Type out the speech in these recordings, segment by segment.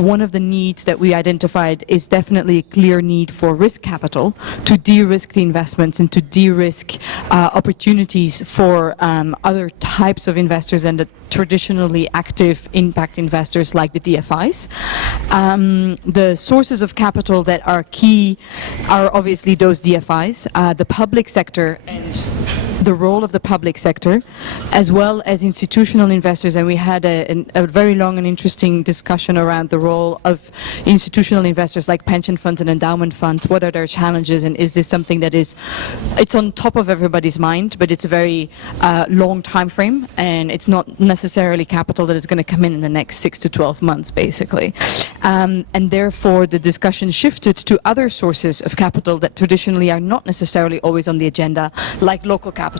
one of the needs that we identified is definitely a clear need for risk capital to de-risk the investments and to de-risk opportunities for other types of investors and the traditionally active impact investors like the DFIs. The sources of capital that are key are obviously those DFIs, the public sector and the role of the public sector, as well as institutional investors. And we had a very long and interesting discussion around the role of institutional investors like pension funds and endowment funds. What are their challenges, and is this something that it's on top of everybody's mind, but it's a very long time frame, and it's not necessarily capital that is going to come in the next 6 to 12 months, basically. And therefore, the discussion shifted to other sources of capital that traditionally are not necessarily always on the agenda, like local capital.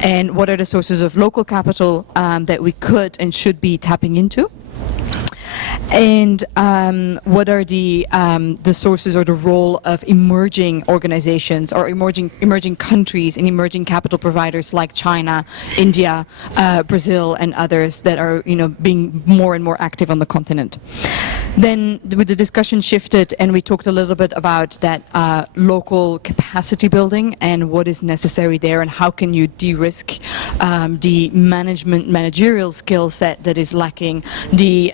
And what are the sources of local capital that we could and should be tapping into? And what are the sources or the role of emerging organizations or emerging countries and emerging capital providers like China, India, Brazil, and others that are being more and more active on the continent. Then the discussion shifted, and we talked a little bit about that local capacity building and what is necessary there, and how can you de-risk the managerial skill set that is lacking, the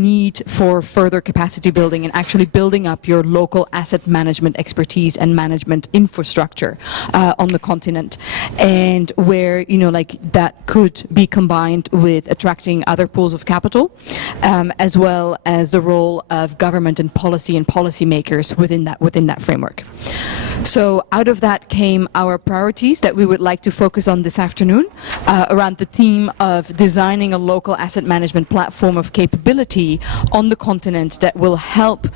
need for further capacity building and actually building up your local asset management expertise and management infrastructure on the continent, and where that could be combined with attracting other pools of capital, as well as the role of government and policymakers within that framework. So out of that came our priorities that we would like to focus on this afternoon around the theme of designing a local asset management platform of capability on the continent that will help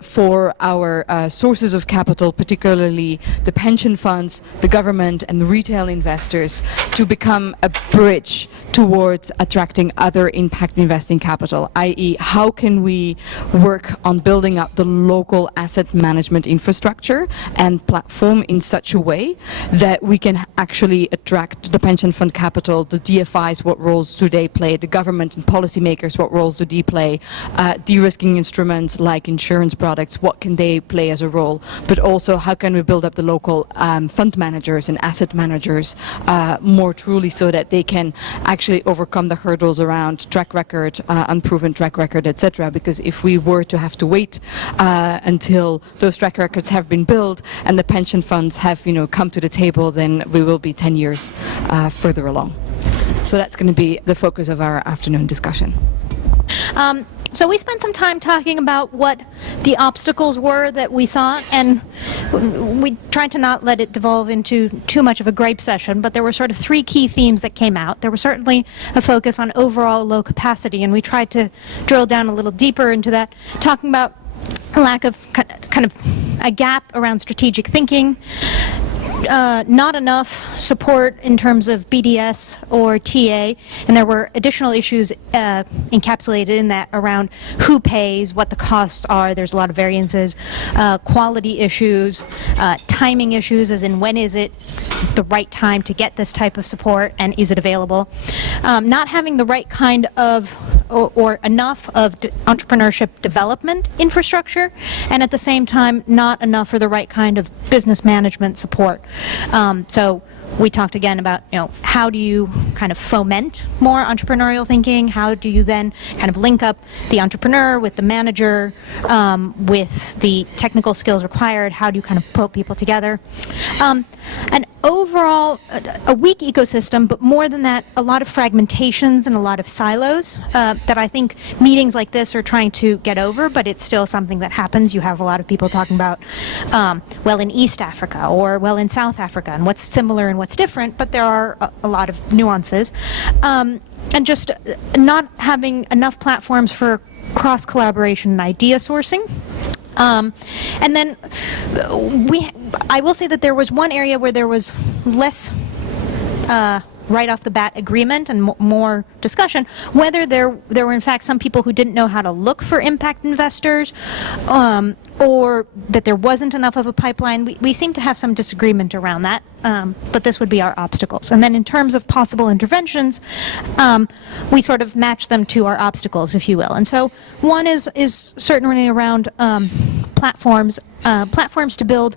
for our sources of capital, particularly the pension funds, the government, and the retail investors, to become a bridge towards attracting other impact investing capital, i.e. how can we work on building up the local asset management infrastructure and platform in such a way that we can actually attract the pension fund capital, the DFIs, what roles do they play, the government and policymakers, what roles do they play, de-risking instruments like insurance products, what can they play as a role, but also how can we build up the local fund managers and asset managers more truly so that they can actually overcome the hurdles around track record, unproven track record, etc. Because if we were to have to wait until those track records have been built and the pension funds have come to the table, then we will be 10 years further along. So that's going to be the focus of our afternoon discussion. So we spent some time talking about what the obstacles were that we saw, and we tried to not let it devolve into too much of a gripe session, but there were sort of three key themes that came out. There was certainly a focus on overall low capacity, and we tried to drill down a little deeper into that, talking about a lack of kind of a gap around strategic thinking, not enough support in terms of BDS or TA, and there were additional issues encapsulated in that around who pays, what the costs are. There's a lot of variances, quality issues, timing issues, as in when is it the right time to get this type of support and is it available. Not having the right kind of or enough of entrepreneurship development infrastructure, and at the same time not enough for the right kind of business management support. So we talked again about, how do you kind of foment more entrepreneurial thinking? How do you then kind of link up the entrepreneur with the manager, with the technical skills required? How do you kind of pull people together? And overall, a weak ecosystem, but more than that, a lot of fragmentations and a lot of silos that I think meetings like this are trying to get over, but it's still something that happens. You have a lot of people talking about, well, in East Africa, or well, in South Africa, and what's similar and what's different, but there are a lot of nuances. And just not having enough platforms for cross-collaboration and idea sourcing. And then I will say that there was one area where there was less right off the bat agreement and more discussion, whether there were in fact some people who didn't know how to look for impact investors, or that there wasn't enough of a pipeline. We seem to have some disagreement around that, but this would be our obstacles. And then in terms of possible interventions, we sort of match them to our obstacles, if you will. And so one is certainly around platforms to build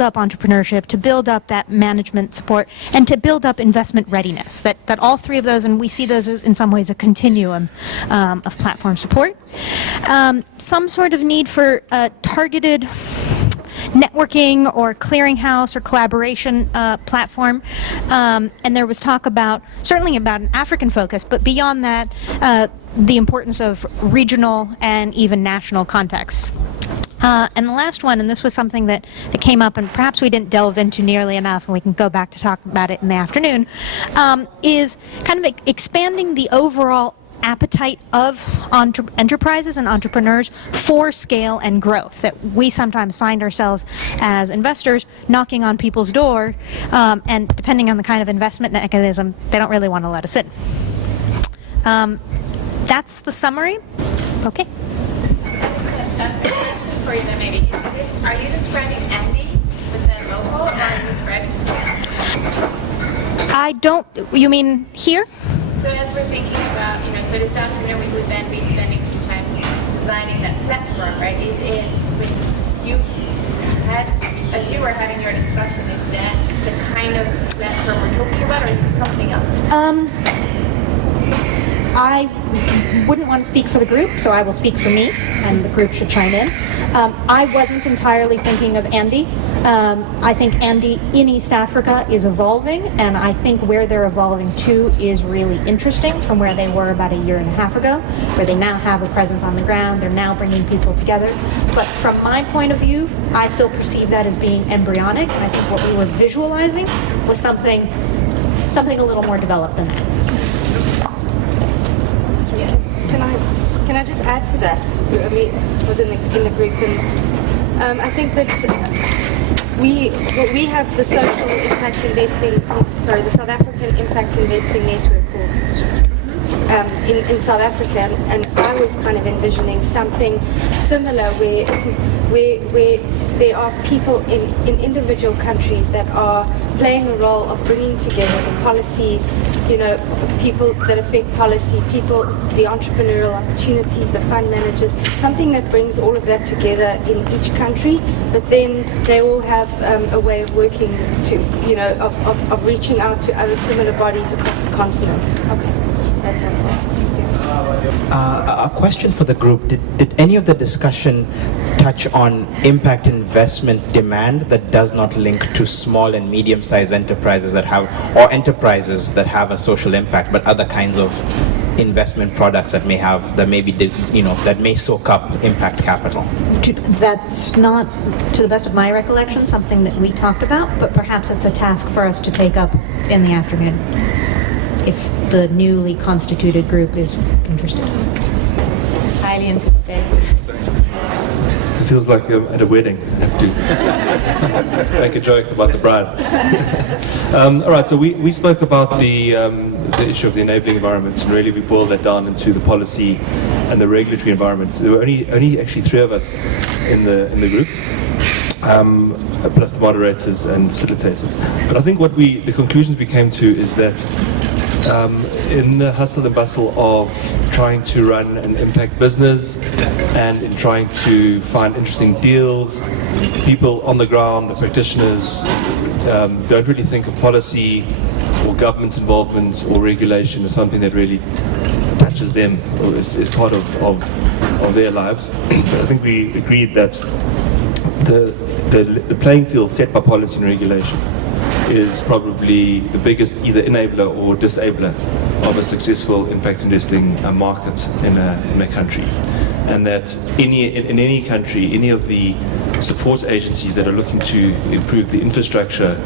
up entrepreneurship, to build up that management support, and to build up investment readiness. That all three of those, and we see those as in some ways a continuum of platform support. Some sort of need for targeted networking or clearinghouse or collaboration platform, and there was talk certainly about an African focus, but beyond that, the importance of regional and even national contexts. And the last one, and this was something that came up and perhaps we didn't delve into nearly enough, and we can go back to talk about it in the afternoon, is kind of expanding the overall appetite of enterprises and entrepreneurs for scale and growth. That we sometimes find ourselves as investors knocking on people's door, and depending on the kind of investment mechanism, they don't really want to let us in. That's the summary. Okay. For you then maybe, are you describing Andy with the logo, or are you describing I don't, you mean here? So as we're thinking about, so this afternoon we would then be spending some time designing that platform, right? Is it, when you had, as you were having your discussion, is that the kind of platform we're talking about, or is it something else? I wouldn't want to speak for the group, so I will speak for me, and the group should chime in. I wasn't entirely thinking of Andy. I think Andy in East Africa is evolving, and I think where they're evolving to is really interesting from where they were about a year and a half ago, where they now have a presence on the ground, they're now bringing people together. But from my point of view, I still perceive that as being embryonic, and I think what we were visualizing was something a little more developed than that. Can I just add to that? I mean, was in the group, and I think that we have the social impact investing, the South African impact investing network in South Africa, and I was kind of envisioning something similar where there are people in individual countries that are playing a role of bringing together the policy, people that affect policy, the entrepreneurial opportunities, the fund managers, something that brings all of that together in each country, but then they all have a way of working to, of reaching out to other similar bodies across the continent. Okay, that's helpful. A question for the group. Did any of the discussion touch on impact investment demand that does not link to small and medium-sized enterprises that have, or enterprises that have a social impact, but other kinds of investment products that may soak up impact capital? That's not, to the best of my recollection, something that we talked about, but perhaps it's a task for us to take up in the afternoon, if the newly constituted group is interested. Highly anticipated. It feels like at a wedding. I have to make a joke about the bride. All right, so we spoke about the issue of the enabling environment, and really we boiled that down into the policy and the regulatory environment. There were only actually three of us in the group, plus the moderators and facilitators. But I think the conclusions we came to is that in the hustle and bustle of trying to run an impact business and in trying to find interesting deals, people on the ground, the practitioners, don't really think of policy or government involvement or regulation as something that really touches them or is part of their lives. But I think we agreed that the playing field set by policy and regulation is probably the biggest either enabler or disabler of a successful impact investing market in a country. And that in any country, any of the support agencies that are looking to improve the infrastructure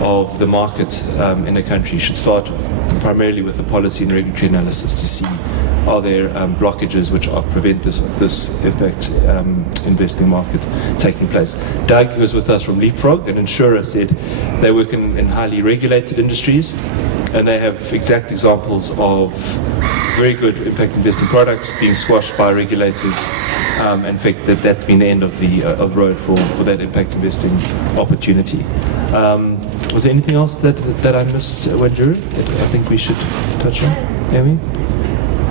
of the market in a country should start primarily with the policy and regulatory analysis to see are there blockages which prevent this impact investing market taking place. Doug, who was with us from Leapfrog, an insurer, said they work in highly regulated industries and they have exact examples of very good impact investing products being squashed by regulators. In fact, that's been the end of the road for that impact investing opportunity. Was there anything else that I missed, Wanjuru, that I think we should touch on? Amy?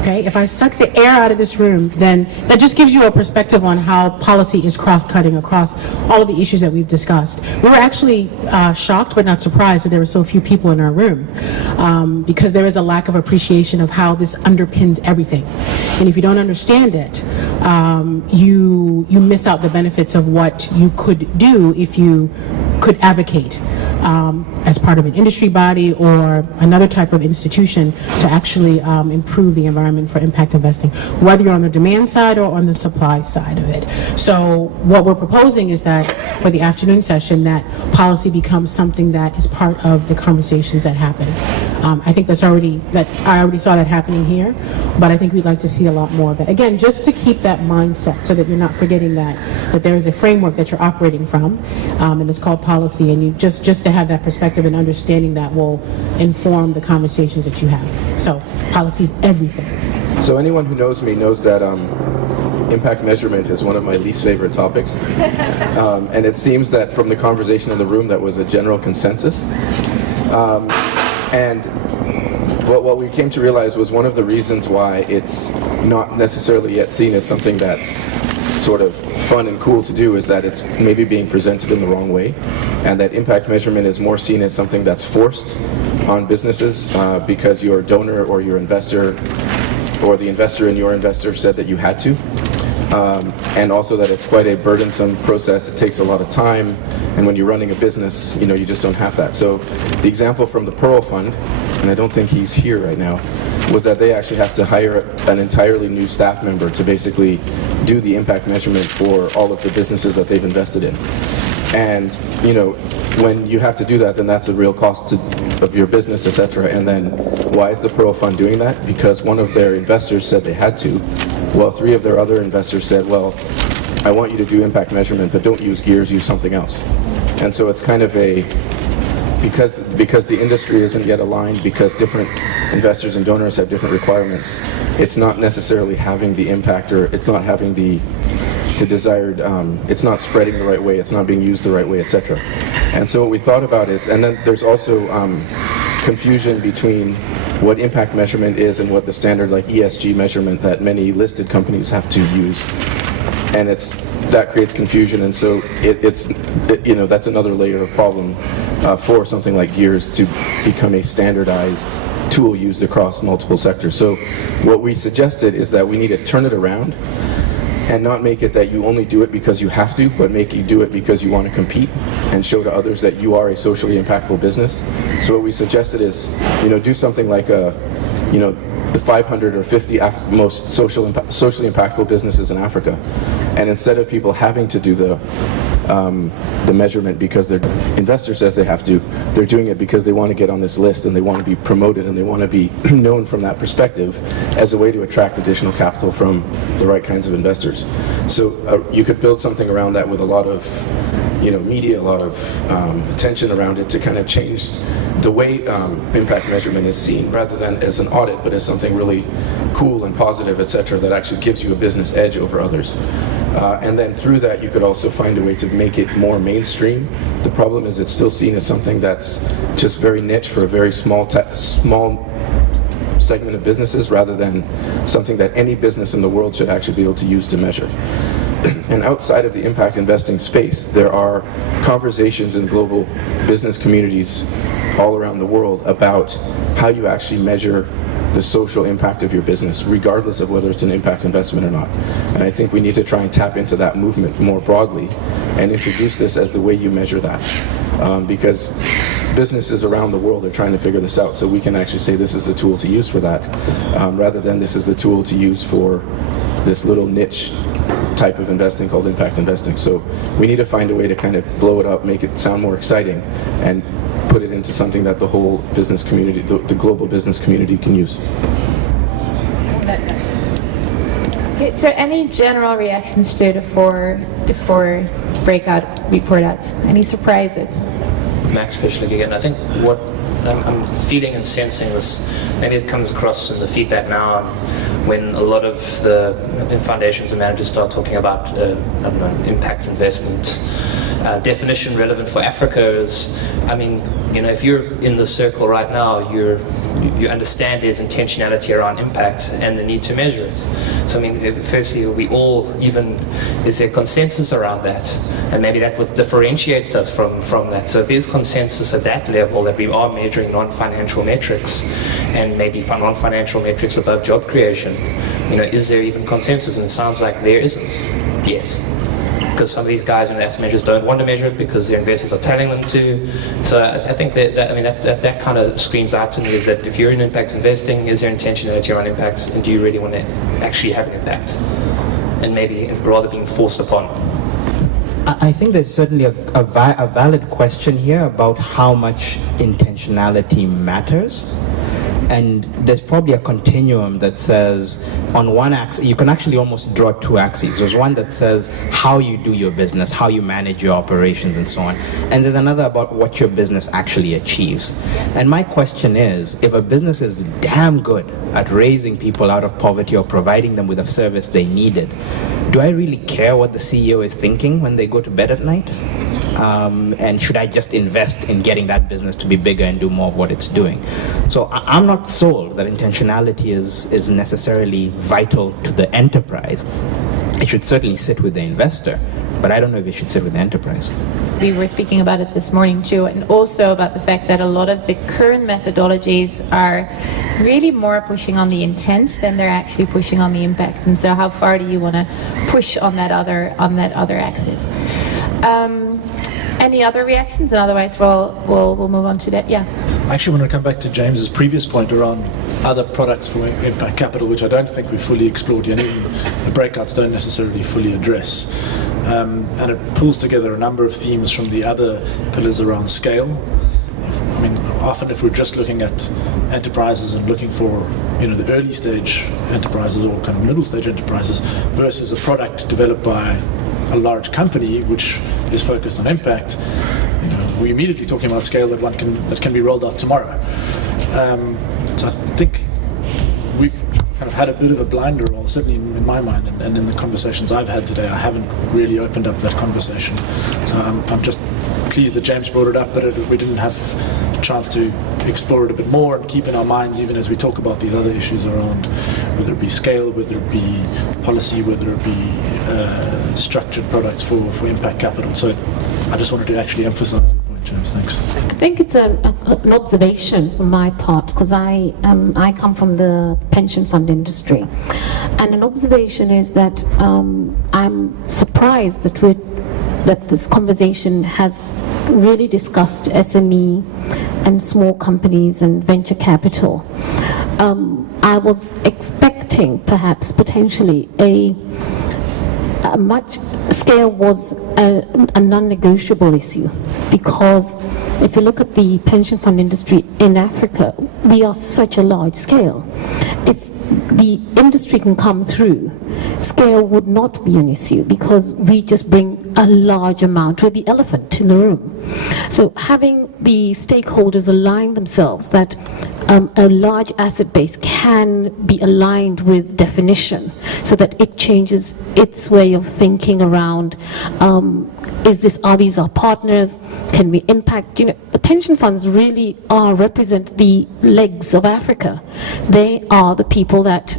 Okay, if I suck the air out of this room, then that just gives you a perspective on how policy is cross-cutting across all of the issues that we've discussed. We were actually shocked but not surprised that there were so few people in our room, because there is a lack of appreciation of how this underpins everything. And if you don't understand it, you miss out the benefits of what you could do if you could advocate as part of an industry body or another type of institution to actually improve the environment for impact investing, whether you're on the demand side or on the supply side of it. So what we're proposing is that for the afternoon session, that policy becomes something that is part of the conversations that happen. I think I already saw that happening here, but I think we'd like to see a lot more of it. Again, just to keep that mindset so that you're not forgetting that there is a framework that you're operating from, and it's called policy, and you just to have that perspective and understanding that will inform the conversations that you have. So policy is everything. So anyone who knows me knows that impact measurement is one of my least favorite topics. And it seems that from the conversation in the room that was a general consensus. And what we came to realize was one of the reasons why it's not necessarily yet seen as something that's sort of fun and cool to do is that it's maybe being presented in the wrong way, and that impact measurement is more seen as something that's forced on businesses because your donor or your investor or the investor in your investor said that you had to. And also that it's quite a burdensome process. It takes a lot of time, and when you're running a business, you just don't have that. So the example from the Pearl Fund, and I don't think he's here right now, was that they actually have to hire an entirely new staff member to basically do the impact measurement for all of the businesses that they've invested in. And when you have to do that, then that's a real cost of your business, etc. And then why is the Pearl Fund doing that? Because one of their investors said they had to. Well, 3 of their other investors said, well, I want you to do impact measurement, but don't use gears, use something else. And so it's kind of because the industry isn't yet aligned, because different investors and donors have different requirements, it's not necessarily having the impact, or it's not having the desired, it's not spreading the right way, it's not being used the right way, etc. And so what we thought about is, and then there's also confusion between what impact measurement is and what the standard like ESG measurement that many listed companies have to use. And that creates confusion, and so that's another layer of problem for something like gears to become a standardized tool used across multiple sectors. So what we suggested is that we need to turn it around and not make it that you only do it because you have to, but make you do it because you want to compete and show to others that you are a socially impactful business. So what we suggested is, do something like the 500 or 50 most socially impactful businesses in Africa. And instead of people having to do the measurement because their investor says they have to, they're doing it because they want to get on this list and they want to be promoted and they want to be known from that perspective as a way to attract additional capital from the right kinds of investors. So you could build something around that with a lot of media, a lot of attention around it to kind of change the way impact measurement is seen, rather than as an audit, but as something really cool and positive, etc., that actually gives you a business edge over others. And then through that, you could also find a way to make it more mainstream. The problem is it's still seen as something that's just very niche for a very small segment of businesses, rather than something that any business in the world should actually be able to use to measure. And outside of the impact investing space, there are conversations in global business communities all around the world about how you actually measure the social impact of your business, regardless of whether it's an impact investment or not. And I think we need to try and tap into that movement more broadly and introduce this as the way you measure that. Because businesses around the world are trying to figure this out, so we can actually say this is the tool to use for that, rather than this is the tool to use for this little niche type of investing called impact investing. So we need to find a way to kind of blow it up, make it sound more exciting, and put it into something that the whole business community, the global business community, can use. Okay, so any general reactions to the four breakout report outs? Any surprises? Max Pishlik again. I think what I'm feeling and sensing this, maybe it comes across in the feedback now, when a lot of the foundations and managers start talking about I don't know, impact investment. Definition relevant for Africa is, I mean, you know, if you're in the circle right now, you understand there's intentionality around impact and the need to measure it. So I mean, firstly, we all is there consensus around that? And maybe that's what differentiates us from that. So if there's consensus at that level that we are measuring non-financial metrics, and maybe non-financial metrics above job creation, you know, is there even consensus? And it sounds like there isn't yet. Because some of these guys and asset managers don't want to measure it because their investors are telling them to. So I think that kind of screams out to me, is that if you're in impact investing, is there intentionality around impact, and do you really want to actually have an impact? And maybe rather being forced upon. I think there's certainly a valid question here about how much intentionality matters. And there's probably a continuum that says, on one axis, you can actually almost draw two axes. There's one that says how you do your business, how you manage your operations, and so on. And there's another about what your business actually achieves. And my question is, if a business is damn good at raising people out of poverty or providing them with a service they needed, do I really care what the CEO is thinking when they go to bed at night? And should I just invest in getting that business to be bigger and do more of what it's doing? So I'm not sold that intentionality is necessarily vital to the enterprise. It should certainly sit with the investor, but I don't know if it should sit with the enterprise. We were speaking about it this morning too, and also about the fact that a lot of the current methodologies are really more pushing on the intent than they're actually pushing on the impact. And so how far do you want to push on that other axis? Any other reactions? And otherwise we'll move on to that. Yeah. I actually want to come back to James's previous point around other products for impact capital, which I don't think we fully explored yet, even the breakouts don't necessarily fully address. And it pulls together a number of themes from the other pillars around scale. I mean, often if we're just looking at enterprises and looking for, you know, the early stage enterprises or kind of middle stage enterprises versus a product developed by a large company which is focused on impact, you know, we're immediately talking about scale that can be rolled out tomorrow. So I think we've kind of had a bit of a blinder, or certainly in my mind, and in the conversations I've had today, I haven't really opened up that conversation. So I'm just pleased that James brought it up, but we didn't have a chance to explore it a bit more and keep in our minds, even as we talk about these other issues around whether it be scale, whether it be policy, whether it be structured products for impact capital. So I just wanted to actually emphasize your point, James. Thanks. I think it's an observation from my part, because I come from the pension fund industry, and an observation is that I'm surprised that this conversation has really discussed SME and small companies and venture capital. I was expecting potentially a much scale was a non-negotiable issue, because if you look at the pension fund industry in Africa, we are such a large scale. If the industry can come through, scale would not be an issue, because we just bring a large amount. We're the elephant in the room. So having the stakeholders align themselves that a large asset base can be aligned with definition, so that it changes its way of thinking around, are these our partners? Can we impact? You know, the pension funds really represent the legs of Africa. They are the people that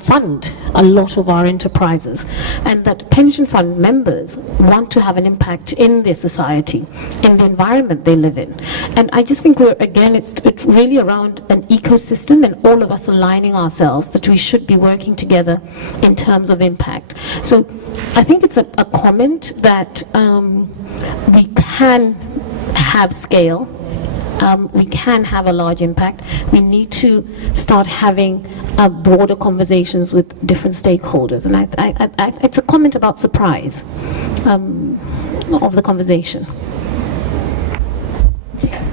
fund a lot of our enterprises, and that pension fund members want to have an impact in their society, in the environment they live in. And I just think it's really around an ecosystem, and all of us aligning ourselves that we should be working together in terms of impact. So I think it's a comment that we can have scale. We can have a large impact. We need to start having broader conversations with different stakeholders. And it's a comment about surprise of the conversation.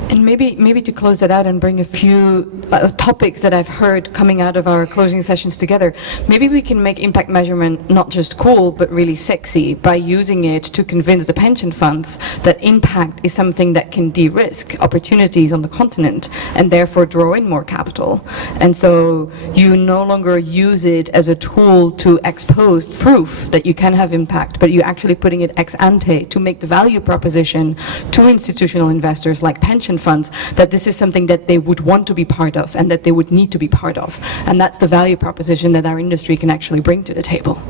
And maybe to close that out and bring a few topics that I've heard coming out of our closing sessions together, maybe we can make impact measurement not just cool, but really sexy by using it to convince the pension funds that impact is something that can de-risk opportunities on the continent and therefore draw in more capital. And so you no longer use it as a tool to expose proof that you can have impact, but you're actually putting it ex ante to make the value proposition to institutional investors like pension funds that this is something that they would want to be part of and that they would need to be part of. And that's the value proposition that our industry can actually bring to the table.